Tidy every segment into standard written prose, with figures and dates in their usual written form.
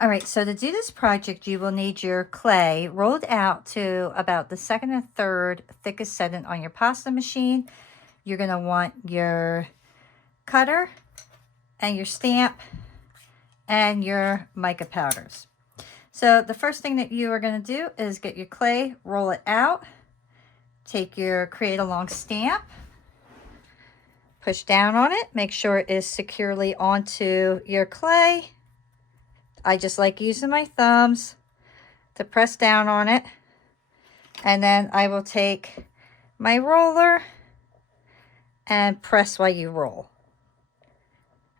All right, so to do this project, you will need your clay rolled out to about the second and third thickest setting on your pasta machine. You're going to want your cutter and your stamp and your mica powders. So the first thing that you are going to do is get your clay, roll it out, take your create a long stamp, push down on it, make sure it is securely onto your clay. I just like using my thumbs to press down on it. And then I will take my roller and press while you roll.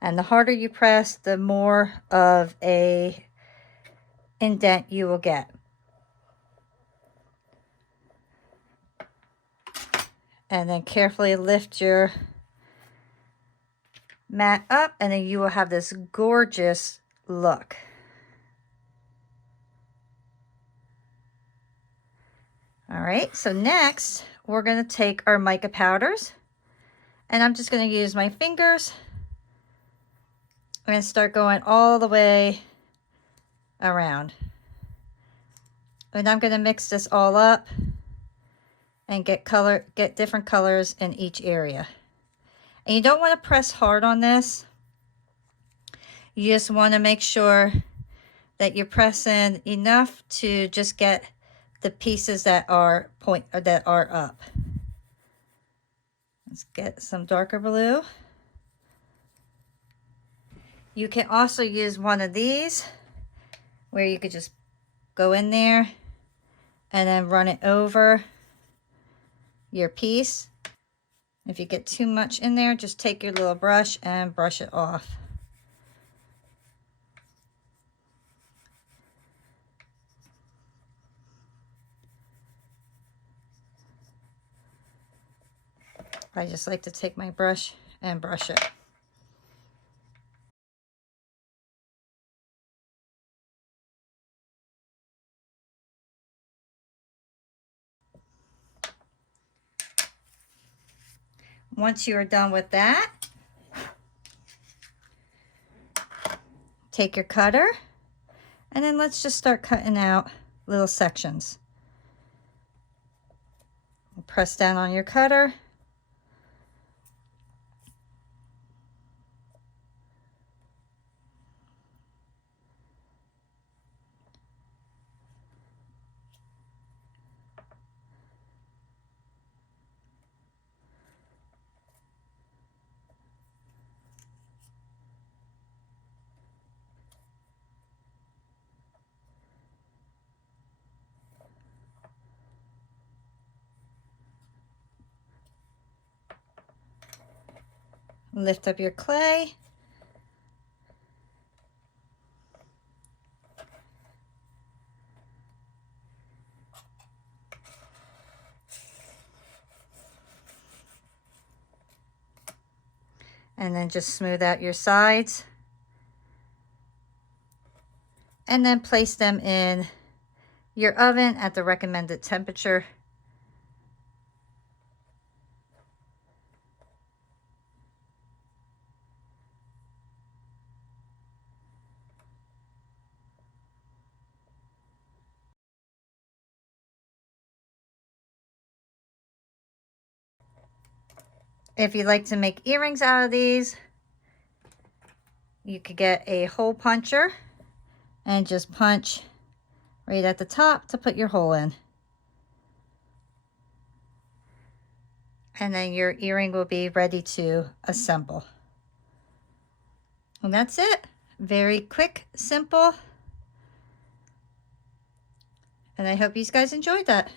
And the harder you press, the more of a indent you will get. And then carefully lift your mat up, and then you will have this gorgeous look. All right, so next we're going to take our mica powders, and I'm just going to use my fingers. I'm going to start going all the way around. And I'm going to mix this all up and get different colors in each area. And you don't want to press hard on this. You just want to make sure that you're pressing enough to just get the pieces that are up. Let's get some darker blue. You can also use one of these where you could just go in there and then run it over your piece. If you get too much in there, just take your little brush and brush it off. I just like to take my brush and brush it. Once you are done with that, take your cutter, and then let's just start cutting out little sections. Press down on your cutter. Lift up your clay. And then just smooth out your sides. And then place them in your oven at the recommended temperature. If you like to make earrings out of these, you could get a hole puncher and just punch right at the top to put your hole in. And then your earring will be ready to assemble. And that's it. Very quick, simple. And I hope you guys enjoyed that.